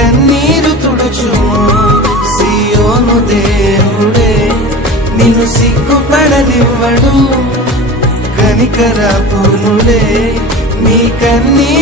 కన్నీరు తుడుచు. సియోను దేవుడే నిన్ను సిగ్గుపడనివ్వడు. కనికరాపునుడే నీ కన్నీరు